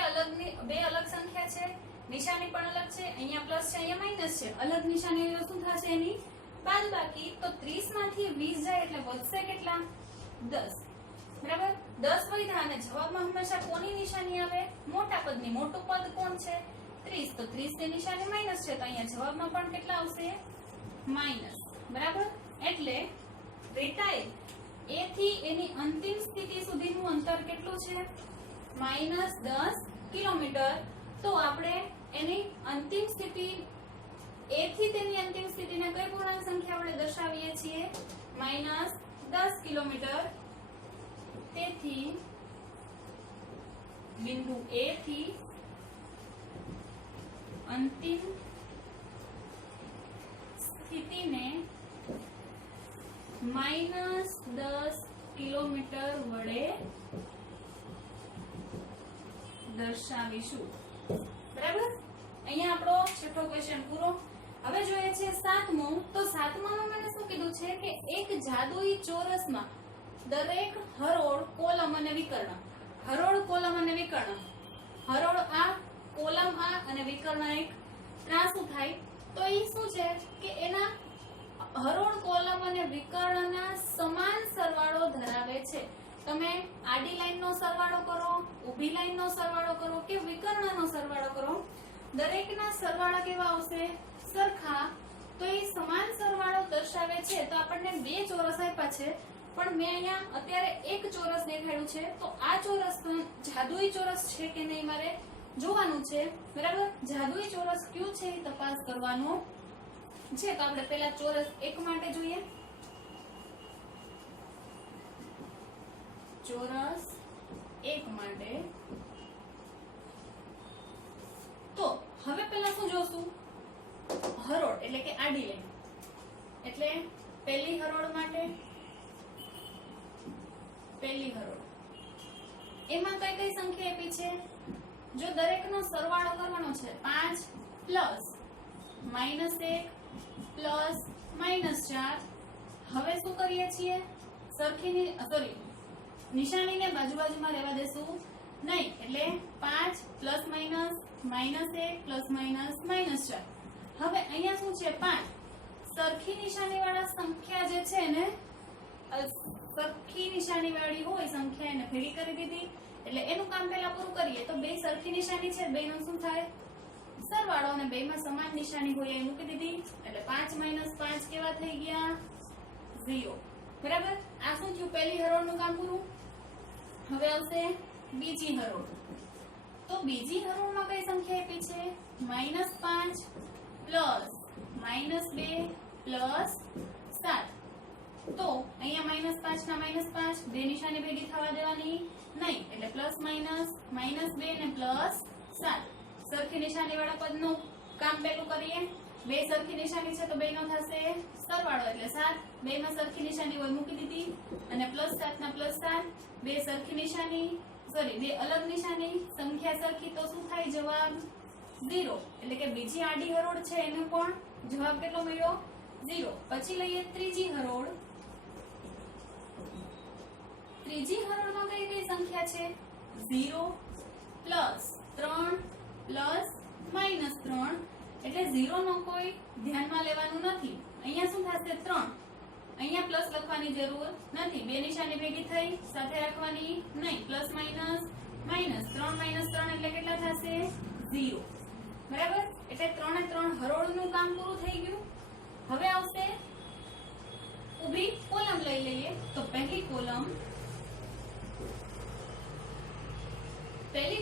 અલગ સંખ્યા છે, નિશાની પણ અલગ છે. અહીંયા પ્લસ છે, અહીંયા માઇનસ છે. અલગ નિશાની શું થશે? એની બાદબાકી. તો 30 માંથી 20 જાય એટલે વધશે કેટલા? 10. બરાબર? 10 વધ્યા અને જવાબમાં હંમેશા કોની નિશાની આવે? મોટા પદની. મોટું પદ કોણ છે? 30. તો 30 ની નિશાની માઇનસ છે, તો અહીંયા જવાબમાં પણ કેટલા આવશે? માઇનસ. બરાબર? એટલે રીટાએ A થી એની અંતિમ સ્થિતિ સુધીનું અંતર કેટલું છે? -10 કિલોમીટર. તો આપણે એની અંતિમ સ્થિતિ A થી તેની અંતિમ સ્થિતિને કઈ પૂર્ણાંક સંખ્યા વડે દર્શાવીએ છીએ? -10 કિલોમીટર. તેથી બિંદુ A થી અંતિમ સ્થિતિને -10 કિલોમીટર વડે દર્શાવીશું. બરાબર? અહીંયા આપણો છઠ્ઠો ક્વેશ્ચન પૂરો. હવે જોઈએ છે સાતમો. તો સાતમામાં મને શું કીધું છે કે એક જાદુઈ ચોરસમાં દરેક હરોળ, કોલમ અને વિકર્ણ. હરોળ, કોલમ અને વિકર્ણ. હરોળ આ, કોલમ આ અને વિકર્ણ એક ત્રાંસુ થાય. તો એ શું છે કે એના હરોળ, કોલમ અને વિકર્ણના સમાન સરવાળો ધરાવે છે. તમે આડી લાઈનનો સરવાળો કરો, ઊભી લાઈનનો સરવાળો કરો કે વિકર્ણનો સરવાળો કરો, દરેકના સરવાળા કેવા આવશે? સરખા. તો એ સમાન સરવાળો દર્શાવે છે. તો આપણને બે ચોરસ આપ્યા છે, પણ મેં અહીંયા અત્યારે એક ચોરસ દેખાડ્યું છે. તો આ ચોરસ જાદુઈ ચોરસ છે કે નહીં મારે જોવાનું છે. બરાબર? જાદુઈ ચોરસ કયું છે એ તપાસ કરવાનો છે. તો આપણે પહેલા ચોરસ 1 માટે જોઈએ. ચોરસ 1 માટે તો હવે પહેલા શું જોશું? હરોળ એટલે કે આડી લાઈન. એટલે પહેલી હરોળ માટે પહેલી હરોળ એમાં કઈ કઈ સંખ્યા આપી છે? જો દરેકનો સરવાળો કરવાનો છે 5 પ્લસ -1 પ્લસ -4. હવે શું કરીએ છીએ? સરખી નિશાનીને બાજુ બાજુમાં રહેવા દેશું નહીં, એટલે 5 પ્લસ માઇનસ -1 પ્લસ -4. હવે અહીંયા શું છે? 5 સરખી નિશાની વાળા સંખ્યા જે છે ને, સરખી નિશાની વાળી હોય સંખ્યા એને ભેગી કરી દીધી, એટલે એનું કામ પહેલા પૂરું કરીએ. તો બે સરખી નિશાની છે, બેનો શું થાય? સરવાળો. અને બેમાં સમાન નિશાની હોય એ મૂકી દીધી, એટલે 5 - 5 કેવા થઈ ગયા? 0. બરાબર. આ શું થયું? પહેલી હરોળનું કામ પૂરું. હવે આવશે બીજી હરોળ. તો બીજી હરોળમાં કઈ સંખ્યા આપી છે? -5 પ્લસ -2 પ્લસ 7. તો અહીંયા -5 ના -5 બે નિશાની ભેગી થવા દેવાની નહીં, એટલે પ્લસ માઇનસ -2 ને પ્લસ 7. સરખી નિશાની વાળા પદનું કામ પેલું કરીએ. બે સરખી નિશાની છે તો બેનો થશે સરવાળો, એટલે 7. બેમાં સરખી નિશાની હોય મૂકી દીધી, અને +7 ના +7. બે સરખી નિશાની, બે અલગ નિશાની, સંખ્યા સરખી, તો શું થાય? જવાબ 0. એટલે કે બીજી આડી હરોળ છે એનો પણ જવાબ કેટલો મળ્યો? 0. પછી લઈએ ત્રીજી હરોળ. ત્રીજી હરોળમાં કઈ કઈ સંખ્યા છે? 0 પ્લસ 3 પ્લસ -3. એટલે 0 નો કોઈ ધ્યાનમાં લેવાનું નથી. અહીંયા શું થશે? 3. અહીંયા પ્લસ લખવાની જરૂર નથી, બે નિશાની ભેગી થઈ, સાથે રાખવાની નહીં. પ્લસ માઇનસ -3 -3 એટલે કેટલા થશે? 0. બરાબર. એટલે 3 એ 3 હરોળનું કામ પૂરું થઈ ગયું. હવે આવશે ઊભી કોલમ લઈ લઈએ. તો પહેલી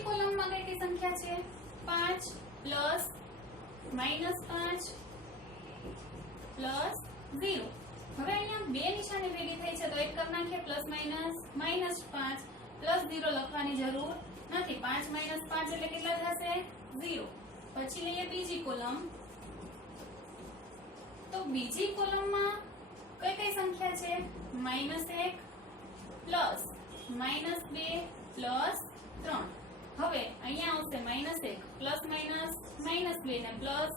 કોલમમાં કઈ કઈ સંખ્યા છે? 5 પ્લસ -5 પ્લસ 0. હવે અહીંયા બે નિશાની ભેગી થઈ છે તો એક કરી નાખીએ. પ્લસ માઇનસ -5 પ્લસ 0 લખવાની જરૂર નથી. 5 - 5 એટલે કેટલા થશે? 0. પછી લઈએ બીજી કોલમ. તો બીજી કોલમમાં કઈ કઈ સંખ્યા છે? -1 પ્લસ -2 પ્લસ 3. હવે અહીંયા આવશે -1 પ્લસ માઇનસ -2 ને પ્લસ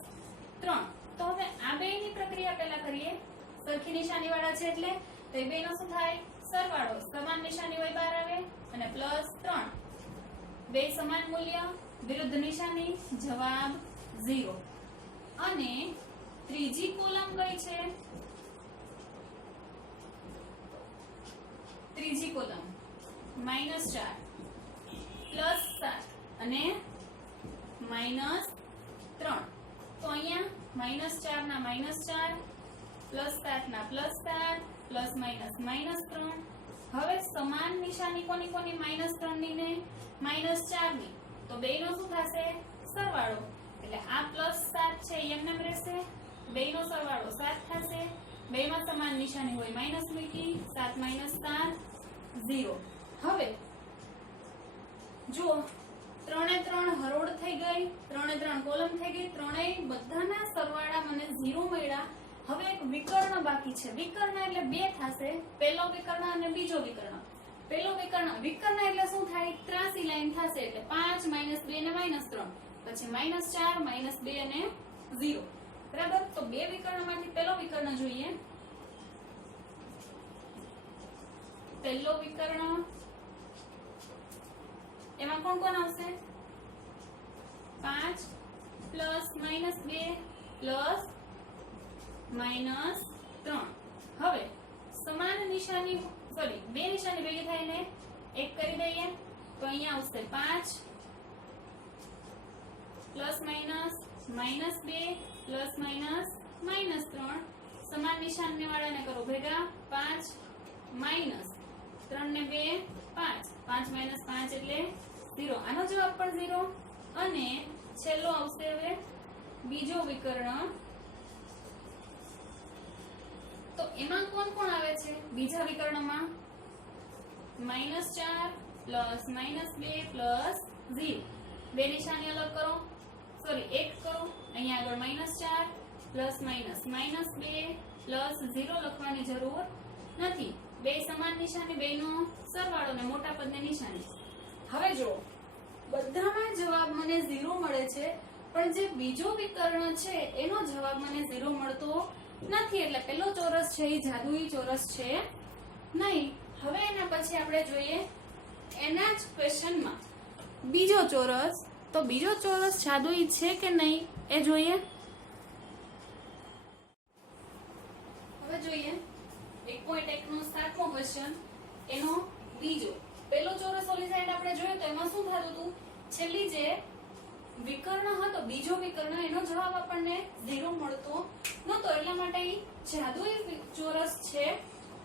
3. તો હવે આ બેની પ્રક્રિયા પહેલા કરીએ. સરખી નિશાની વાળા છે એટલે તો એ બેનો શું થાય? સરવાળો. સમાન નિશાની હોય બહાર આવે, અને +3. બે સમાન મૂલ્ય, વિરુદ્ધ નિશાની, જવાબ 0. અને ત્રીજી કોલમ કઈ છે? ત્રીજી કોલમ -4 +7 અને -3. તો અહીંયા -4 ના -4 +7 ના +7 પ્લસ માઇનસ -3. હવે સમાન નિશાની કોની કોની? -3 ની ને -4 ની. તો બેનો શું થશે? સરવાળો. એટલે આ +7 છે એમને રહેશે, બેનો સરવાળો 7 થશે. બેમાં સમાન નિશાની હોય માઈનસ મૂકી, 7 - 7 0. હવે જો 3 એ 3 હરોળ થઈ ગઈ, 3 એ 3 કોલમ થઈ ગઈ, ત્રણેય બધાના સરવાળા મને 0 મળ્યા. હવે એક વિકર્ણ બાકી છે. વિકર્ણ એટલે બે થશે, પહેલો વિકર્ણ અને બીજો વિકર્ણ. પહેલો વિકર્ણ એટલે શું થાય? ત્રાસી લાઈન થશે, એટલે 5 -2 ને -3, પછી -4 -2 અને 0. બરાબર. તો બે વિકર્ણમાંથી પહેલો વિકર્ણ જોઈએ. પહેલો વિકર્ણ એમાં કોણ કોણ આવશે? 5 પ્લસ -2 પ્લસ -3. હવે સમાન નિશાની બે નિશાની ભેગી થઈને એક કરી દઈએ તો અહીંયા આવશે 5 પ્લસ -2 પ્લસ -3. સમાન નિશાની વાળાને કરો ભેગા. 5 -3 ને 2 5. 5 - 5 એટલે 0. આનો જવાબ પણ 0. અને છેલ્લો આવશે હવે બીજો વિકર્ણ. તો એમાં કોણ કોણ આવે છે બીજા વિકર્ણમાં? -4 પ્લસ -2 પ્લસ 0. બે નિશાની અલગ કરો, એક કરો. અહીંયા આગળ -4 પ્લસ -2 પ્લસ 0 લખવાની જરૂર નથી. બે સમાન નિશાની, બેનો સરવાળો ને મોટા પદની નિશાની. હવે જો બધામાં જવાબ મને 0 મળે છે, પણ જે બીજો વિકર્ણ છે એનો જવાબ મને 0 મળતો નથી, એટલે પેલો ચોરસ છે એ જાદુઈ ચોરસ છે નહીં. હવે એના પછી આપણે જોઈએ એના જ ક્વેશ્ચનમાં બીજો ચોરસ. તો બીજો ચોરસ જાદુઈ છે કે નહીં એ જોઈએ. હવે જોઈએ 1.1 નો 7મો ક્વેશ્ચન, એનો બીજો. પેલો ચોરસ ઓલી સાઈડ આપણે જોયો તો એમાં શું થતું હતું, છેલ્લી જે વિકર્ણ હતો બીજો વિકર્ણ એનો જવાબ આપણને 0 મળતો નતો, એટલા માટે ઈ જાદુઈ ચોરસ છે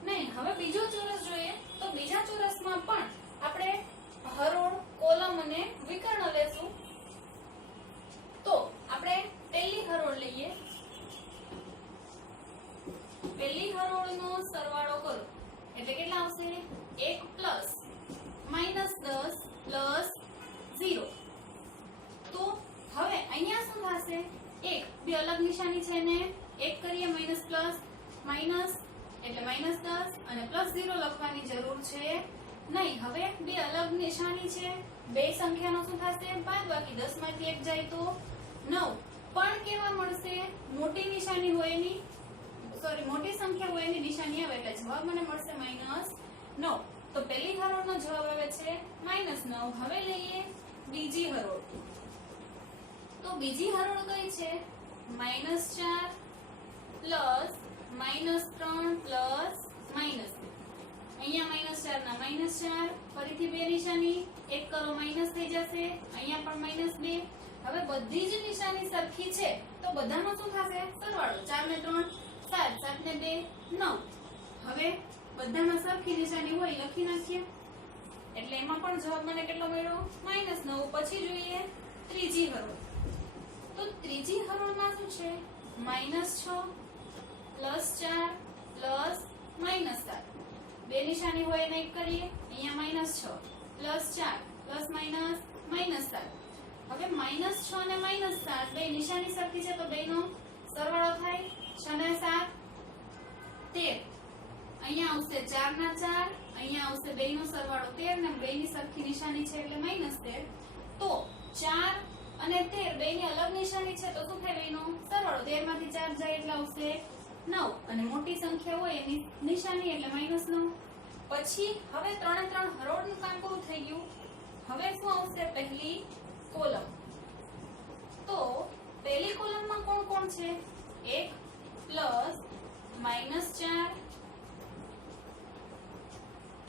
નહીં. હવે બીજો ચોરસ જોઈએ તો બીજા ચોરસમાં પણ આપણે હરોળ, કોલમ અને વિકર્ણ લેશું. તો આપણે પહેલી હરોળ લઈએ. પહેલી હરોળનો સરવાળો કરો એટલે કેટલા આવશે, 1 પ્લસ -10 પ્લસ 0. તો હવે અહીંયા શું થશે, 1 બે અલગ નિશાની છે ને 1 કરીએ માઈનસ પ્લસ માઈનસ એટલે -10 અને +0 લખવાની જરૂર છે નહીં. હવે બે અલગ નિશાની છે, બે સંખ્યાનો શું થશે, બાદબાકી. 10 માંથી 1 જાય તો 9. પણ કેવા મળશે, મોટી નિશાની હોય એની મોટી સંખ્યા હોય એની નિશાની આવે એટલે જવાબ મને મળશે -9. તો પહેલી હરોળનો જવાબ આવે છે -9. હવે લઈએ બીજી હરોળ. તો બીજી હરોળ કઈ છે, -4 પ્લસ -3 પ્લસ -2. અહીંયા -4 ના -4, ફરીથી બે નિશાની, એક કરો માઈનસ થઈ જશે, અહીંયા પણ -2. હવે બધી જ નિશાની સરખી છે તો બધાનો શું થશે, સરવાળો. 4 ને 3 7, 7 ને 2 9. હવે બધામાં સરખી નિશાની હોય લખી નાખીએ એટલે એમાં પણ જવાબ મને કેટલો મળ્યો, -9. પછી જોઈએ ત્રીજી હરોળ. તો ત્રીજી હરોળમાં શું છે, -6 +4 પ્લસ -7. બે નિશાની હોય એને એક કરીએ, અહીંયા -6 +4 પ્લસ માઈનસ -7. હવે -6 અને -7 બે નિશાની સરખી છે તો બેનો સરવાળો થાય. 6 ને 7 13. અહીંયા આવશે 4 ના 4, અહીંયા આવશે બેનો સરવાળો 13 ને બેની સરખી નિશાની છે એટલે -13. તો 4 અને 13 બેની અલગ નિશાની છે તો શું થાય, બેનો સરવાળો. 13 માંથી 4 જાય એટલે આવશે 9 અને મોટી સંખ્યા હોય એની નિશાની એટલે -9. પછી હવે 3 3 હરોળનું કામ પૂરું થઈ ગયું. હવે શું આવશે, પહેલી કોલમ. તો પહેલી કોલમમાં કોણ કોણ છે, 1 પ્લસ -4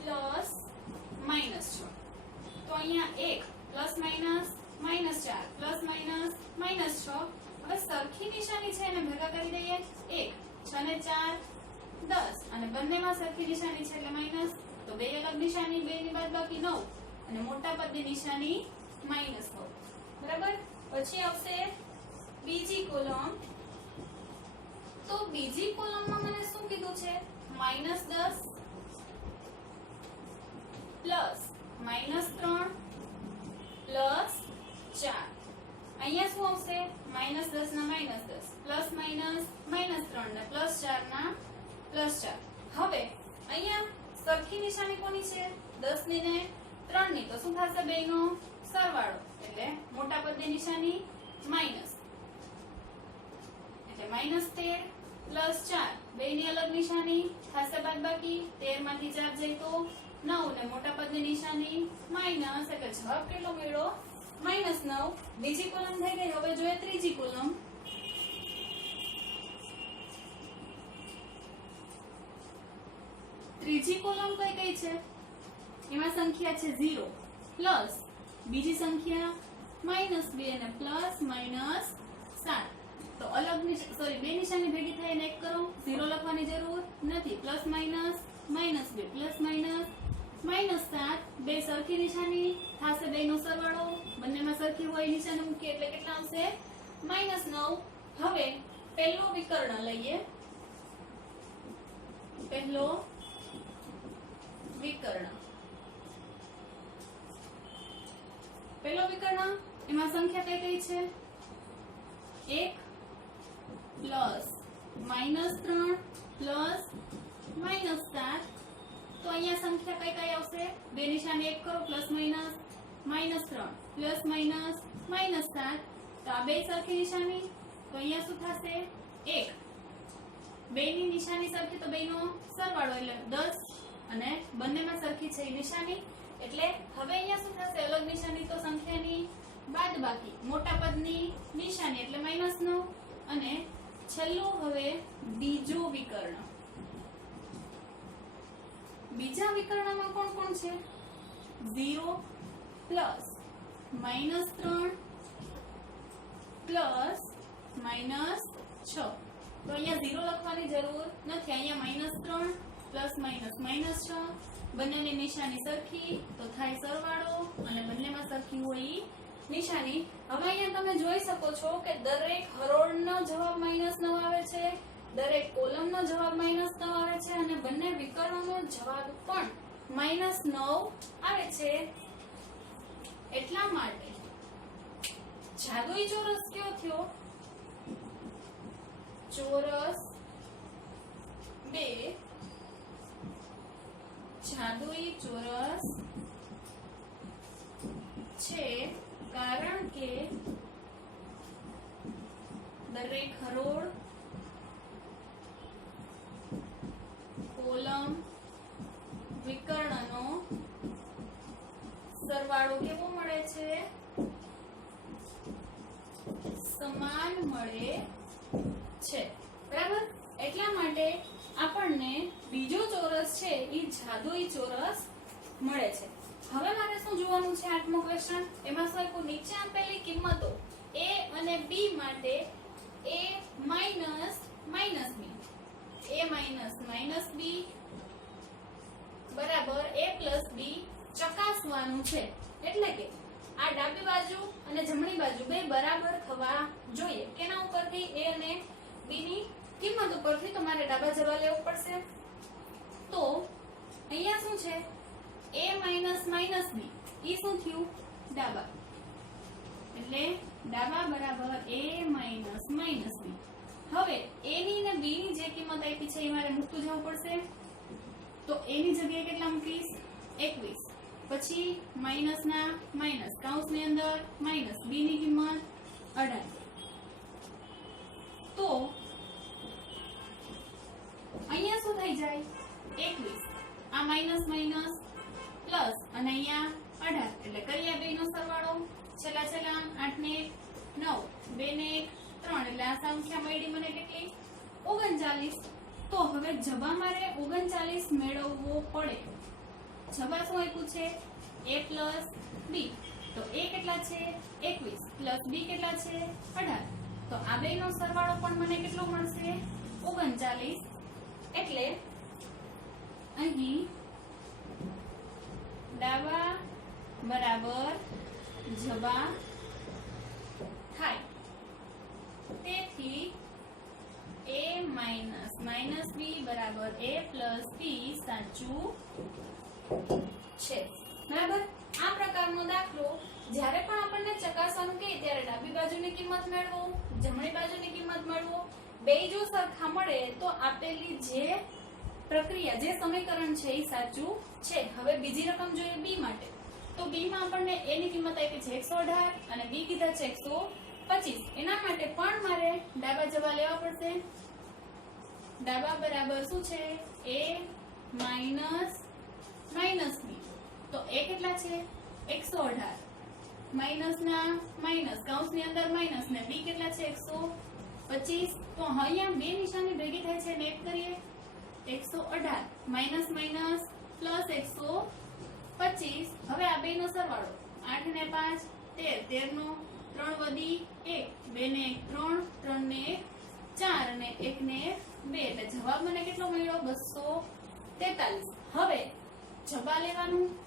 પ્લસ -6. તો અહીંયા 1 પ્લસ માઈનસ -4 પ્લસ માઈનસ -6. હવે સરખી નિશાની છે એને ભેગા કરી દઈએ. 1 6 ને 4 10 અને બંનેમાં સરખી નિશાની છે એટલે માઈનસ. તો બે અલગ નિશાની, બે ની બાદબાકી 9 અને મોટા પદની નિશાની -9. બરાબર. પછી આવશે બીજી કોલમ. તો બીજી કોલમમાં મને શું કીધું છે, -10 પ્લસ -3 પ્લસ 4. અહીંયા શું આવશે, -10 ના -10 પ્લસ માઈનસ -3 ને +4 ના +4. હવે અહીંયા સરખી નિશાની કોની છે, 10 ની ને 3 ની. તો શું થશે, બેનો સરવાળો એટલે મોટા પદની નિશાની માઈનસ એટલે -13 પ્લસ 4. બેની અલગ નિશાની થશે બાદબાકી. 13 માંથી 4 જાય તો 9 ને મોટા પદની નિશાની માઈનસ એટલે જવાબ કેટલો મળ્યો, -9. બીજી કોલમ થઈ ગઈ. હવે જોઈએ ત્રીજી કોલમ. ત્રીજી કોલમ કઈ કઈ છે, એમાં સંખ્યા છે 0 પ્લસ બીજી સંખ્યા -2 અને પ્લસ -7. તો અલગ બે નિશાની ભેગી થાય અને એક કરો, 0 લખવાની જરૂર નથી. Plus minus -2 plus minus -7. બે સરખી નિશાની થશે, બેનો સરવાળો. બંનેમાં સરખી હોય નિશાની મૂકીએ એટલે કેટલા આવશે, -9. હવે પહેલો વિકર્ણ લઈએ. પહેલો વિકર્ણ. પહેલો વિકર્ણ એમાં સંખ્યા કઈ કઈ છે, 1 પ્લસ -3 પ્લસ -7. તો અહીંયા સંખ્યા કઈ કઈ આવશે, બે નિશાની એક કરો, પ્લસ માઈનસ -3 પ્લસ માઇનસ -7 તો આ બે સરખી નિશાની તો અહીંયા શું થશે 1 બેની નિશાની સરખી તો બેનો સરવાળો એટલે 10 અને બંનેમાં સરખી છે નિશાની એટલે હવે અહીંયા શું થશે અલગ નિશાની તો સંખ્યાની બાદબાકી મોટા પદની નિશાની એટલે -9 અને છેલ્લું હવે બીજો વિકર્ણ બીજા વિકર્ણમાં કોણ કોણ છે 0 પ્લસ -3 પ્લસ -6 તો અહીંયા 0 લખવાની જરૂર નથી અહીંયા -3 પ્લસ -6 બંનેની નિશાની સરખી તો થાય સરવાળો અને બંનેમાં સરખી હોય નિશાની હવે અહીંયા તમે જોઈ શકો છો કે દરેક હરોળનો જવાબ -9 આવે છે દરેક કોલમનો જવાબ -9 આવે છે અને બંને વિકર્ણનો જવાબ પણ -9 આવે છે એટલા માટે જાદુઈ ચોરસ કયો થયો ચોરસ 2 જાદુઈ ચોરસ છે કારણ કે દરેક હરોળ કોલમ વિકર્ણનો સરવાળો કેવો મળે છે સમાન મળે છે બરાબર એટલા માટે આપણને બીજો ચોરસ છે એ જાદુઈ ચોરસ મળે છે હવે મારે શું જોવાનું છે આઠમો ક્વેશ્ચન એમાં શું આપ્યું નીચે આપેલી કિંમતો a અને b માટે a minus b a minus b બરાબર a પ્લસ b ચકાસવાનું છે એટલે કે આ ડાબી બાજુ અને જમણી બાજુ બે બરાબર થવા જોઈએ કેના ઉપરથી a અને b ની કિંમત ઉપરથી તમારે ડાબા જવા લેવું પડશે તો અહીંયા શું છે a માઈનસ b ઈ શું થયું ડાબા એટલે ડાબા બરાબર a માઈનસ b હવે a ની અને b ની જે કિંમત આપી છે એ મારે મૂકતું જવું પડશે તો a ની જગ્યાએ કેટલા મૂકીશ 21 પછી માઈનસ ના માઈનસ કૌંસની અંદર માઈનસ b ની કિંમત 18 તો અહીંયા શું થઈ જાય 21 આ માઈનસ માઈનસ પ્લસ અને અહીંયા 18 એટલે કરીએ બેનો સરવાળો છેલ્લા 8 ને 9 2 ને 3 એટલે આ સંખ્યા મળી મને કેટલી 39 તો હવે જવાબ મારે 39 મેળવવો પડે જવાબ શું આપ્યું છે a પ્લસ b તો a કેટલા છે 21 પ્લસ b કેટલા છે 18 તો આ બેનો સરવાળો પણ મને કેટલો મળશે 39 એટલે અહીં ડાબા બરાબર જબા થાય તેથી a માઈનસ b બરાબર a પ્લસ b સાચું છે બરાબર આ પ્રકારનો દાખલો જ્યારે પણ આપણને ચકાસવાનું કહે ત્યારે ડાબી બાજુની કિંમત મેળવો જમણી બાજુની કિંમત મેળવો બે જો સરખા મળે તો આપેલી જે પ્રક્રિયા જે સમીકરણ છે એ સાચું છે હવે બીજી રકમ જોઈએ b માટે તો b માં આપણને a ની કિંમત આપી છે 118 અને b કીધા છે 125 એના માટે પણ મારે ડાબા જવા લેવા પડશે ડાબા બરાબર શું છે a માઈનસ b તો a કેટલા છે 118 માઈનસ ના માઈનસ કૌંસની અંદર માઈનસ ને b કેટલા છે 125 તો અહીંયા બે નિશાની ભેગી થાય છે ને એક કરીએ 118 માઈનસ માઈનસ પ્લસ 125 હવે આ બેનો સરવાળો 8 ને 5 13 13 નો 3 વધી 1 2 ને 1 3 3 ને 4 અને 1 ને 2 એટલે જવાબ મને કેટલો મળ્યો 243 હવે જવાબ લેવાનું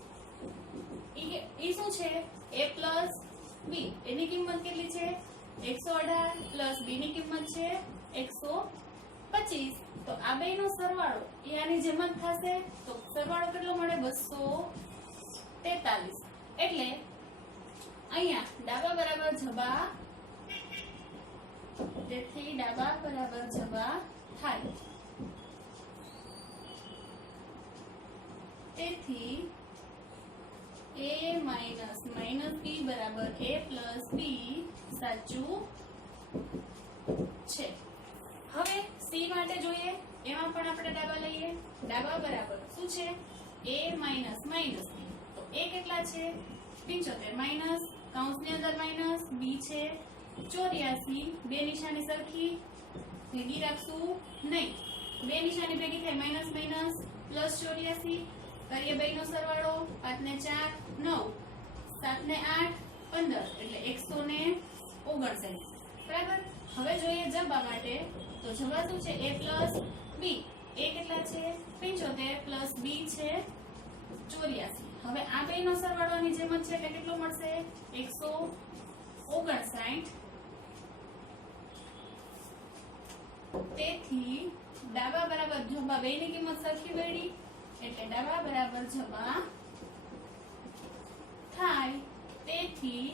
ઈ શું છે a પ્લસ b એની કિંમત કેટલી છે 118 પ્લસ b ની કિંમત છે 125 તો આ બેનો સરવાળો એ આની જેમ જ થશે તો સરવાળો કેટલો મળે 243 એટલે અહીંયા ડાબા બરાબર જબા તેથી ડાબા બરાબર જબા થાય તેથી a માઇનસ માઇનસ બી બરાબર એ પ્લસ બી સાચું છે. હવે સી માટે જોઈએ, એમાં પણ આપણે ડાબા લઈએ. ડાબા બરાબર શું છે? એ માઇનસ માઇનસ બી. તો એ કેટલા છે? 75 માઇનસ કૌંસની અંદર માઇનસ બી છે 84. બે નિશાની સરખી ભેગી રાખશું નહીં. બે નિશાની ભેગી થાય માઇનસ માઇનસ પ્લસ 84. કરીએ બેયનો સરવાળો. 5 ને 4 9, 7 ને 8 15 એટલે 159. બરાબર. હવે જોઈએ જબા માટે. તો જવાબ શું છે? a પ્લસ બી. એ કેટલા છે? 75 પ્લસ બી છે 84. હવે આ બેયનો સરવાળોની જેમ જ છે એટલે કેટલો મળશે? 159. તેથી ડાબા બરાબર જબા બેયની કિંમત સરખી વેડી એટલે ડાબા બરાબર જબા થાય. તેથી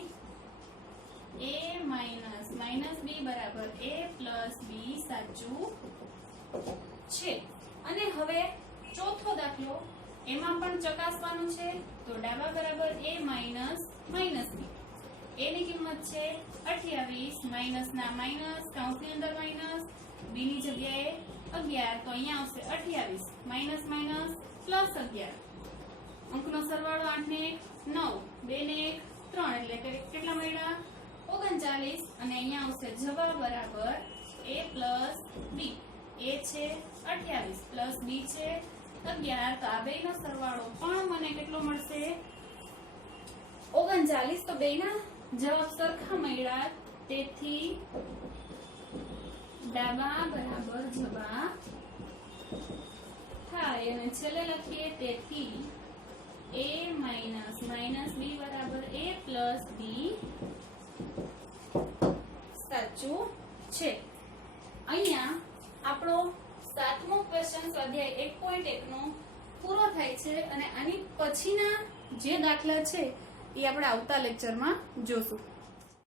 a માઇનસ માઇનસ બી બરાબર a પ્લસ બી સાચું છે. અને હવે ચોથો દાખલો, એમાં પણ ચકાસવાનું છે. તો ડાબા બરાબર a minus minus B. a ની કિંમત છે 28 માઇનસ ના માઇનસ કૌંસની અંદર માઇનસ બી ની જગ્યાએ 11. તો અહીંયા આવશે 28 માઇનસ માઇનસ પ્લસ 11. અંકનો સરવાળો 8 ને 1 9, 2 ને 1 3 એટલે કેટલા મળ્યા? 39. અને અહીંયા આવશે જવાબ બરાબર a પ્લસ બી. a છે 28 પ્લસ બી છે 11. તો આ બેયનો સરવાળો પણ મને કેટલો મળશે? 39. તો બેયના જવાબ સરખા મળ્યા. તેથી ડાબા બરાબર જબા થાય. અને છેલ્લે લખીએ તેથી a માઇનસ માઇનસ બી બરાબર a પ્લસ બી સાચું છે. અહીંયા આપણો 7મો ક્વેશ્ચન સ્વાધ્યાય 1.1 નો પૂરો થાય છે. અને આની પછીના જે દાખલા છે એ આપણે આવતા લેક્ચરમાં જોશું.